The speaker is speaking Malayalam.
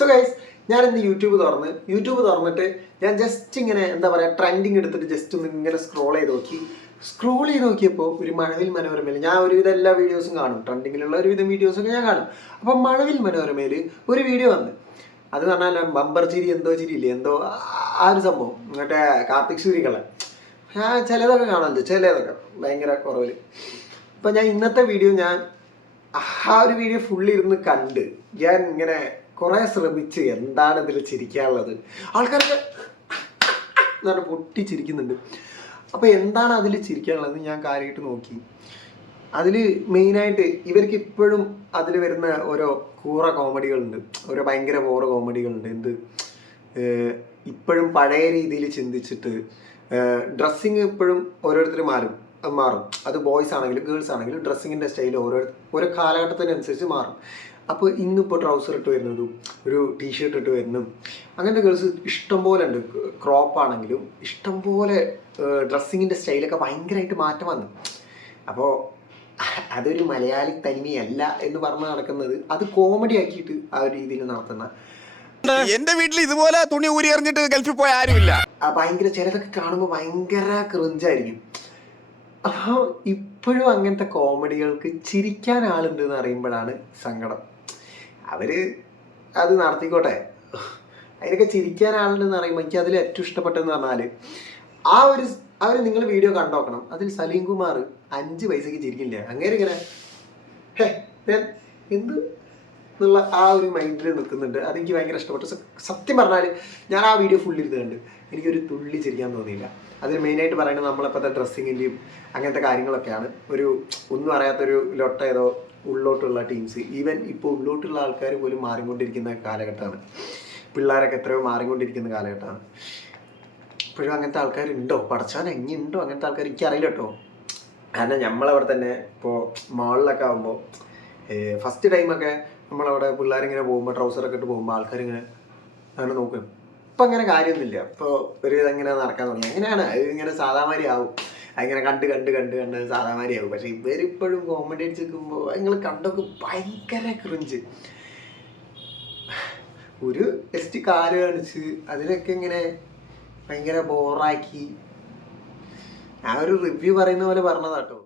സോ ഗൈസ് ഞാൻ ഇന്ന് യൂട്യൂബ് തുറന്ന് യൂട്യൂബ് തുറന്നിട്ട് ഞാൻ ജസ്റ്റ് ഇങ്ങനെ എന്താ പറയുക ട്രെൻഡിങ് എടുത്തിട്ട് ജസ്റ്റ് ഒന്ന് ഇങ്ങനെ സ്ക്രോൾ ചെയ്ത് നോക്കി. സ്ക്രോൾ ചെയ്ത് നോക്കിയപ്പോൾ ഒരു മഴവിൽ മനോരമയിൽ ഞാൻ ഒരുവിധം എല്ലാ വീഡിയോസും കാണും. ട്രെൻഡിങ്ങിലുള്ള ഒരുവിധം വീഡിയോസൊക്കെ ഞാൻ കാണും. അപ്പം മഴവിൽ മനോരമയിൽ ഒരു വീഡിയോ വന്ന്. അത് പറഞ്ഞാൽ ബമ്പർ ചിരി എന്തോ ചിരി ഇല്ലേ? എന്തോ ആ- ഒരു സംഭവം. മറ്റേ കാർത്തിക് സൂര്യകളെ ഞാൻ ചിലതൊക്കെ കാണാറുണ്ട് ചിലതൊക്കെ ഭയങ്കര കുറവിൽ അപ്പം ഞാൻ ഇന്നത്തെ വീഡിയോ ഞാൻ ആ ഒരു വീഡിയോ ഫുള്ളി ഇരുന്ന് കണ്ട്. ഞാൻ ഇങ്ങനെ കുറേ ശ്രമിച്ച് എന്താണ് ഇതിൽ ചിരിക്കാനുള്ളത്? ആൾക്കാരൊക്കെ എന്നാണ് പൊട്ടി ചിരിക്കുന്നുണ്ട് അപ്പോൾ എന്താണ് അതിൽ ചിരിക്കാനുള്ളത് ഞാൻ കാര്യമായിട്ട് നോക്കി. അതിൽ മെയിനായിട്ട് ഇവർക്ക് ഇപ്പോഴും അതിൽ വരുന്ന ഓരോ കൂറ കോമഡികളുണ്ട്. ഓരോ ഭയങ്കര ബോറ കോമഡികളുണ്ട്. എന്ത്? ഇപ്പോഴും പഴയ രീതിയിൽ ചിന്തിച്ചിട്ട് ഡ്രസ്സിങ് ഇപ്പോഴും ഓരോരുത്തർ മാറും. മാറും. അത് ബോയ്സ് ആണെങ്കിലും ഗേൾസ് ആണെങ്കിലും ഡ്രസ്സിങ്ങിന്റെ സ്റ്റൈൽ ഓരോ ഓരോ കാലഘട്ടത്തിനനുസരിച്ച് മാറും. അപ്പോൾ ഇന്നിപ്പോൾ ട്രൗസർ ഇട്ട് വരുന്നതും ഒരു ടീഷർട്ട് ഇട്ട് വരുന്നതും അങ്ങനത്തെ ഗേൾസ് ഇഷ്ടംപോലെ ഉണ്ട്. ക്രോപ്പ് ആണെങ്കിലും ഇഷ്ടംപോലെ ഡ്രസ്സിങ്ങിന്റെ സ്റ്റൈലൊക്കെ ഭയങ്കരമായിട്ട് മാറ്റം വന്നു. അപ്പോൾ അതൊരു മലയാളി തനിമയല്ല എന്ന് പറഞ്ഞ് നടക്കുന്നത് അത് കോമഡി ആക്കിയിട്ട് ആ ഒരു രീതിയിൽ നടത്തുന്ന. എന്റെ വീട്ടിൽ ഇതുപോലെ തുണി ഊരി എറിഞ്ഞിട്ട് ഗൾഫിൽ പോയ ആരുമില്ല. ഭയങ്കര ചിലതൊക്കെ കാണുമ്പോൾ ഭയങ്കര ക്രിഞ്ചായിരിക്കും അപ്പോൾ ഇപ്പോഴും അങ്ങനത്തെ കോമഡികൾക്ക് ചിരിക്കാൻ ആളുണ്ട് എന്ന് അറിയുമ്പോഴാണ് സങ്കടം. അവർ അത് നടത്തിക്കോട്ടെ. അതിനൊക്കെ ചിരിക്കാൻ ആളുണ്ട് എന്ന് പറയുമ്പോൾ എനിക്ക് അതിൽ ഏറ്റവും ഇഷ്ടപ്പെട്ടതെന്ന് പറഞ്ഞാൽ ആ ഒരു അവർ നിങ്ങൾ വീഡിയോ കണ്ടോക്കണം. അതിൽ സലീം കുമാർ അഞ്ച് പൈസക്ക് ചിരിക്കില്ല? അങ്ങനെ ഇങ്ങനെ ഹേ ഞാൻ എന്ത് എന്നുള്ള ആ ഒരു മൈൻഡിൽ നിൽക്കുന്നുണ്ട്. അതെനിക്ക് ഭയങ്കര ഇഷ്ടപ്പെട്ടു. സത്യം പറഞ്ഞാൽ ഞാൻ ആ വീഡിയോ കണ്ട്. എനിക്കൊരു തുള്ളി ചിരിക്കാൻ തോന്നിയില്ല. അതിൽ മെയിനായിട്ട് പറയുന്നത് നമ്മളിപ്പോഴത്തെ ഡ്രസ്സിങ്ങിന്റെയും അങ്ങനത്തെ കാര്യങ്ങളൊക്കെയാണ്. ഒരു ഒന്നും അറിയാത്തൊരു ലൊട്ട ഏതോ ഉള്ളോട്ടുള്ള ടീംസ് ഈവൻ ഇപ്പോൾ ഉള്ളോട്ടുള്ള ആൾക്കാർ പോലും മാറിക്കൊണ്ടിരിക്കുന്ന കാലഘട്ടമാണ്. പിള്ളേരൊക്കെ എത്രയോ മാറിക്കൊണ്ടിരിക്കുന്ന കാലഘട്ടമാണ്. ഇപ്പോഴും അങ്ങനത്തെ ആൾക്കാരുണ്ടോ? പഠിച്ചാൽ എങ്ങനെയുണ്ടോ? അങ്ങനത്തെ ആൾക്കാർ എനിക്കറിയില്ല കേട്ടോ. കാരണം നമ്മളവിടെ തന്നെ ഇപ്പോൾ മാളിലൊക്കെ ആകുമ്പോൾ ഫസ്റ്റ് ടൈമൊക്കെ നമ്മളവിടെ പിള്ളേരിങ്ങനെ പോകുമ്പോൾ ട്രൗസറൊക്കെ ഇട്ട് പോകുമ്പോൾ ആൾക്കാരിങ്ങനെ അങ്ങനെ നോക്കും. ഇപ്പം അങ്ങനെ കാര്യമൊന്നുമില്ല. ഇപ്പോൾ ഒരു ഇതങ്ങനെ നടക്കാൻ തുടങ്ങി. അങ്ങനെയാണ്. ഇങ്ങനെ സാധാമാരി ആവും അങ്ങനെ കണ്ട് കണ്ട് കണ്ട് കണ്ട് സാധാമാരി ആവും പക്ഷേ ഇവരിപ്പോഴും കോമഡി അടിച്ച് നിൽക്കുമ്പോൾ നിങ്ങൾ കണ്ടൊക്കെ ഭയങ്കര ക്രിഞ്ച് ഒരു ജസ്റ്റ് കാൽ കാണിച്ച് അതിനൊക്കെ ഇങ്ങനെ ഭയങ്കര ബോറാക്കി ആ ഒരു റിവ്യൂ പറയുന്ന പോലെ പറഞ്ഞതാട്ടോ.